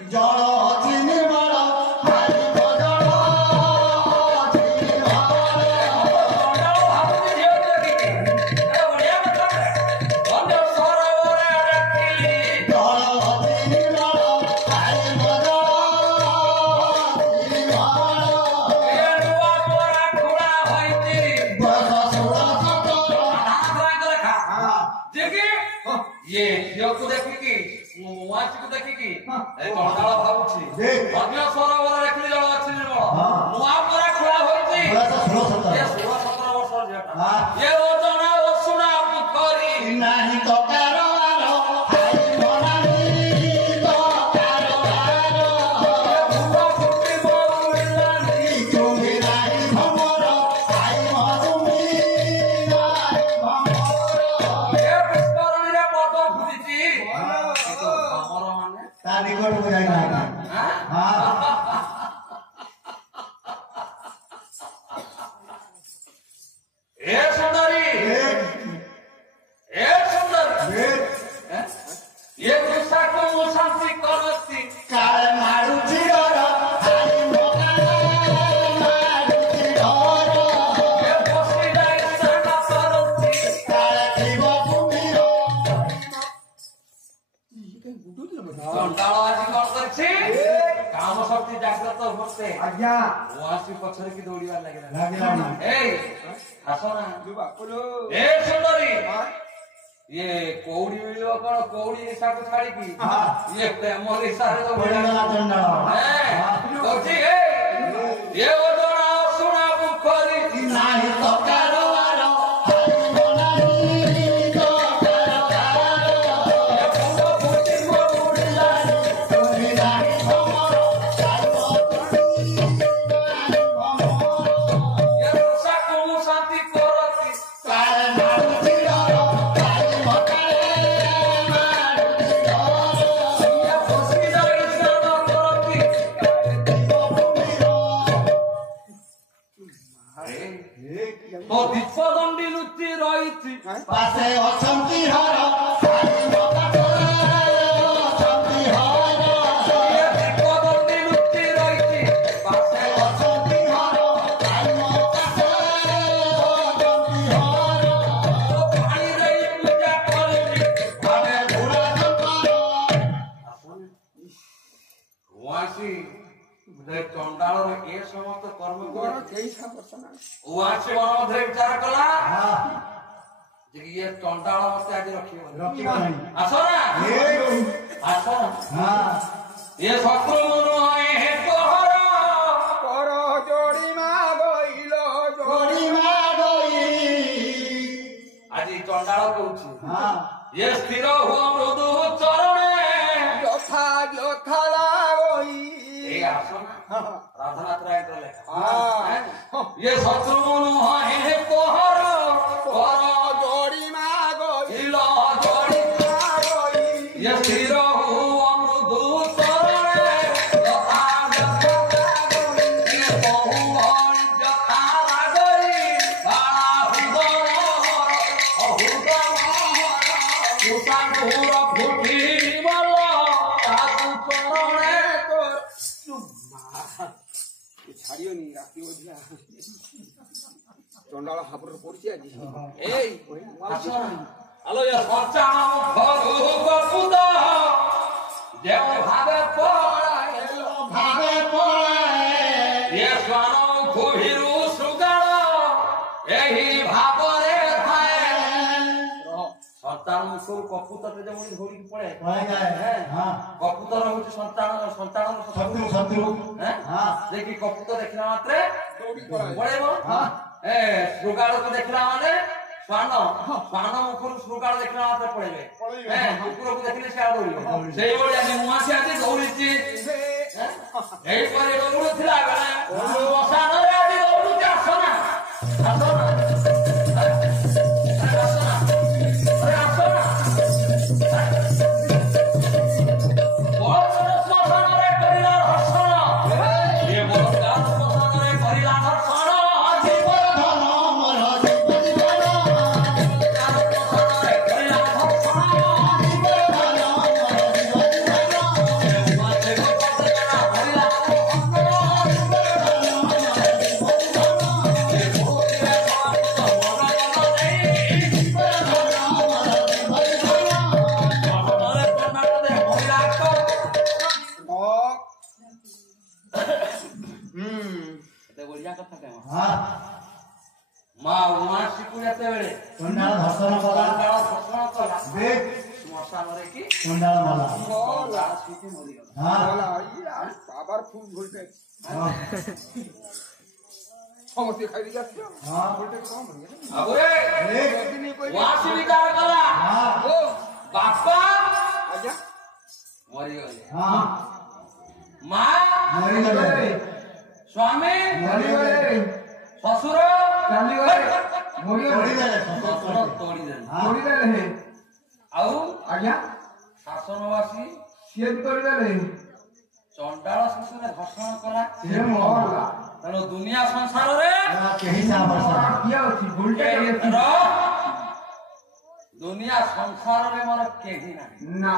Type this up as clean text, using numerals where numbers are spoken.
ଜଳ ଅଛି ନିର୍ମଳ पछरे की दौड़ीबार ये कौड़ी मिलियो कौन कौड़ी निशा को छाड़ी की ये प्रेम निशा रे तो ये वो दोना सुना बुखरी नाही तो कारोबार पासे अछंती हर चंडाल ए समस्त कर्म विचार कला ये चंडाल मत आज रखियो आसो ना आसो ये शत्रु मनु है तोहर कर जोड़ी मा गई आज चंडाल कहूची ये स्थिर हुआ मृदु चरणे यथा यथा लागई ए आसो ना राधानाथ राय को लेखा ये शत्रु मनु है तोहर कर जोड़ी मा गई ये स्थिर हुआ मृदु चरणे यथा यथा लागई बहु यथा लागई बाहुदर फुटी बल ताकू चरणे छाड़ियो नहीं राखी ओझिया चंडाल हापर पड़छि आज एई हेलो यार बच्चाम भगु गपुद जेव भागे पड़ाए ये स्वान खुहिरु सुगाल एही भाबरे थाए संतान मुखर कपुतर जे मुनि धोड़ी पड़े हां कपुतर होची संतान शत्रु हां देखि कपुतर देखला मात्रे दौड़ी पड़ेबो हां ए सुगाल को देखला माने स्वान मुखर सुगाल देखला मात्रे पड़ेबे कुकुर को देखले से दौड़िबो सेई ओली आज मुआसी आज दौड़िची एई परे दौड़ुथिला बेला बसान रे आज दौड़ुची आसना ଏଇଟା କଥା କହ ହଁ ମା ଉମାଶିକୁ ଯେତେବେଳେ ଚଣ୍ଡାଳ ଧର୍ଷଣ କଲା ଚଣ୍ଡାଳ ଶୋଷଣ କଲା ଦେ ଶ୍ମଶାନରେ କି ଚଣ୍ଡାଳ ମଲା ଚଣ୍ଡାଳ ସେଇଠି ମରିଗଲା ହଁ পাওয়ারফুল ভোল্টেজ ହଁ সমস্ত খাই যাচ্ছে ହଁ ভোল্টেজ কম হয়ে গেছে ଆଗୁରେ ଦେ দিনই কই ଉମାଶି ବିଚାର କଲା ହଁ ও ବାପା আচ্ছা ମରିଗଲେ ହଁ ମା ମରିଗଲେ ସ୍ୱାମୀ ମରିଗଲେ ଶ୍ୱଶୁର ଚାଲିଗଲେ ମରିଗଲେ ଶ୍ୱଶୁର ତୋଳିଦେଲେ ହଁ মরিদেলে ଆଉ আজ্ঞା ଶାସନବାସୀ ସିଏ ବି କରିଦେଲେ ଚଣ୍ଡାଳ ଶେଷରେ ଘର୍ଷଣ କଲା ସିଏ ମରଲା ତେଣୁ ଦୁନିଆ ସଂସାରରେ କେହି ନା ବର୍ଷା କିଏ ଅଛି ଭୋଲ୍ଟେଜ ଦୁନିଆ ସଂସାରରେ ମୋର କେହି ନାହିଁ ନା